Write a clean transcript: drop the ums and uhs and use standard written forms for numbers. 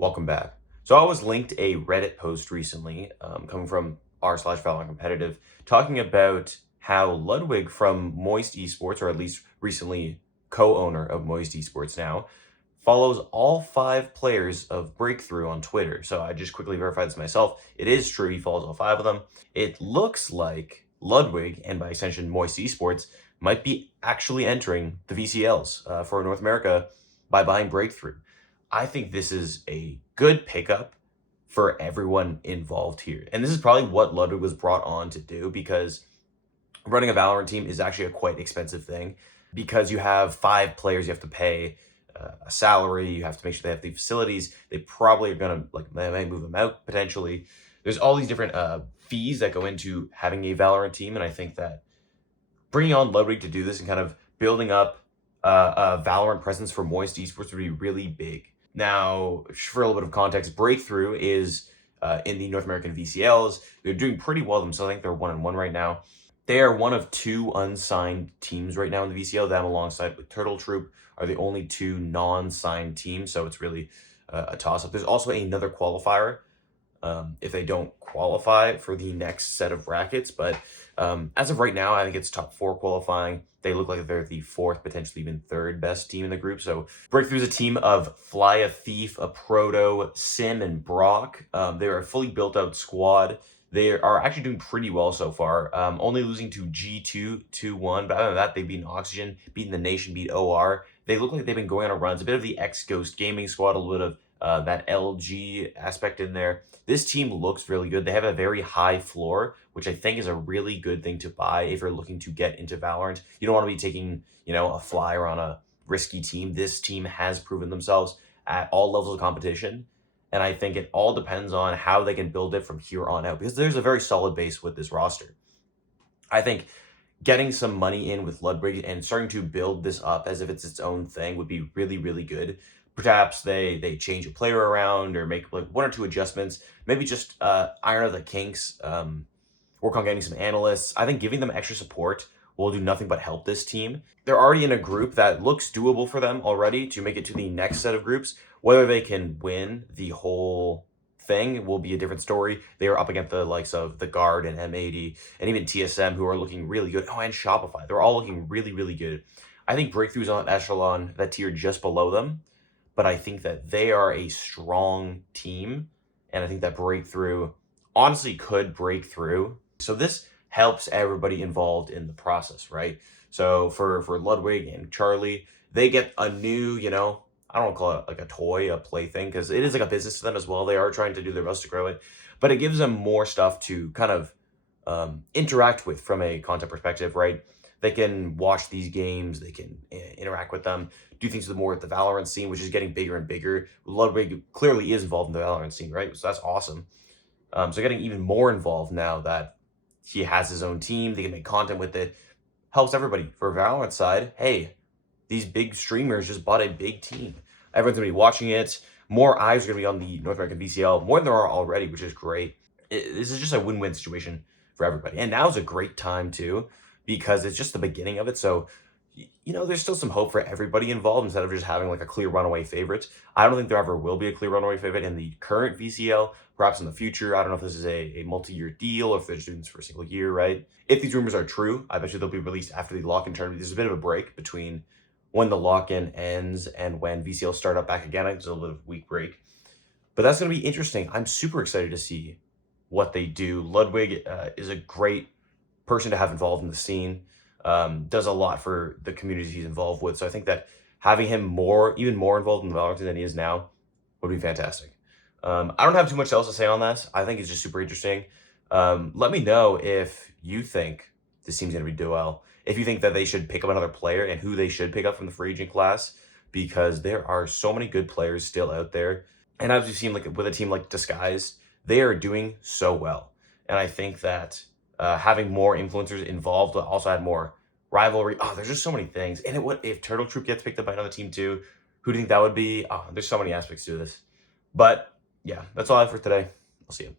Welcome back. So I was linked a Reddit post recently, coming from r/Valorant Competitive, talking about how Ludwig from Moist Esports, or at least recently co-owner of Moist Esports now, follows all 5 players of Breakthrough on Twitter. So I just quickly verified this myself. It is true, he follows all 5 of them. It looks like Ludwig, and by extension Moist Esports, might be actually entering the VCLs for North America by buying Breakthrough. I think this is a good pickup for everyone involved here. And this is probably what Ludwig was brought on to do, because running a Valorant team is actually a quite expensive thing, because you have 5 players, you have to pay a salary, you have to make sure they have the facilities. They probably are going to, they might move them out potentially. There's all these different fees that go into having a Valorant team. And I think that bringing on Ludwig to do this and kind of building up a Valorant presence for Moist Esports would be really big. Now, for a little bit of context, Breakthrough is in the North American VCLs. They're doing pretty well themselves. I think they're 1-1 right now. They are one of 2 unsigned teams right now in the VCL. Them alongside with Turtle Troop are the only 2 non-signed teams, so it's really a toss-up. There's also another qualifier if they don't qualify for the next set of brackets. But as of right now, I think it's top 4 qualifying. They look like they're the 4th, potentially even 3rd best team in the group. So Breakthrough is a team of Fly, a Thief, a Proto, Sim, and Brock. They're a fully built out squad. They are actually doing pretty well so far, only losing to G2 2-1. But other than that, they've beaten Oxygen, beaten the Nation, beat OR. They look like they've been going on a run. It's a bit of the ex-Ghost Gaming squad, a little bit of that LG aspect in there. This team looks really good. They have a very high floor, which I think is a really good thing to buy if you're looking to get into Valorant. You don't want to be taking, a flyer on a risky team. This team has proven themselves at all levels of competition. And I think it all depends on how they can build it from here on out, because there's a very solid base with this roster. I think getting some money in with Ludwig and starting to build this up as if it's its own thing would be really, really good. Perhaps they change a player around or make 1 or 2 adjustments. Maybe just iron out the kinks, work on getting some analysts. I think giving them extra support will do nothing but help this team. They're already in a group that looks doable for them already to make it to the next set of groups. Whether they can win the whole thing will be a different story. They are up against the likes of the Guard and M80 and even TSM, who are looking really good. Oh, and Shopify. They're all looking really, really good. I think Breakthrough's on that echelon, that tier just below them. But I think that they are a strong team. And I think that Breakthrough honestly could break through. So this helps everybody involved in the process, right? So for Ludwig and Charlie, they get a new, I don't want to call it like a toy, a plaything, because it is like a business to them as well. They are trying to do their best to grow it, but it gives them more stuff to kind of interact with from a content perspective, right? They can watch these games, they can interact with them, do things with the Valorant scene, which is getting bigger and bigger. Ludwig clearly is involved in the Valorant scene, right? So that's awesome. So getting even more involved now that he has his own team, they can make content with it, helps everybody. For Valorant side, hey, these big streamers just bought a big team. Everyone's going to be watching it. More eyes are going to be on the North American VCL, more than there are already, which is great. This is just a win-win situation for everybody. And now's a great time, too, because it's just the beginning of it. So, there's still some hope for everybody involved instead of just having like a clear runaway favorite. I don't think there ever will be a clear runaway favorite in the current VCL. Perhaps in the future. I don't know if this is a multi-year deal or if they're just doing this for a single year, right? If these rumors are true, I bet you they'll be released after the lock-in tournament. There's a bit of a break between when the lock-in ends and when VCL start up back again. I think there's a little bit of a week break. But that's going to be interesting. I'm super excited to see what they do. Ludwig is a great person to have involved in the scene. Does a lot for the communities he's involved with. So I think that having him even more involved in the Valorant than he is now would be fantastic. I don't have too much else to say on that. I think it's just super interesting. Let me know if you think this team's going to do well. If you think that they should pick up another player and who they should pick up from the free agent class, because there are so many good players still out there. And as you've seen, like with a team like Disguised, they are doing so well. And I think that having more influencers involved will also add more rivalry. Oh, there's just so many things. And if Turtle Troop gets picked up by another team too, who do you think that would be? Oh, there's so many aspects to this. But yeah, that's all I have for today. I'll see you.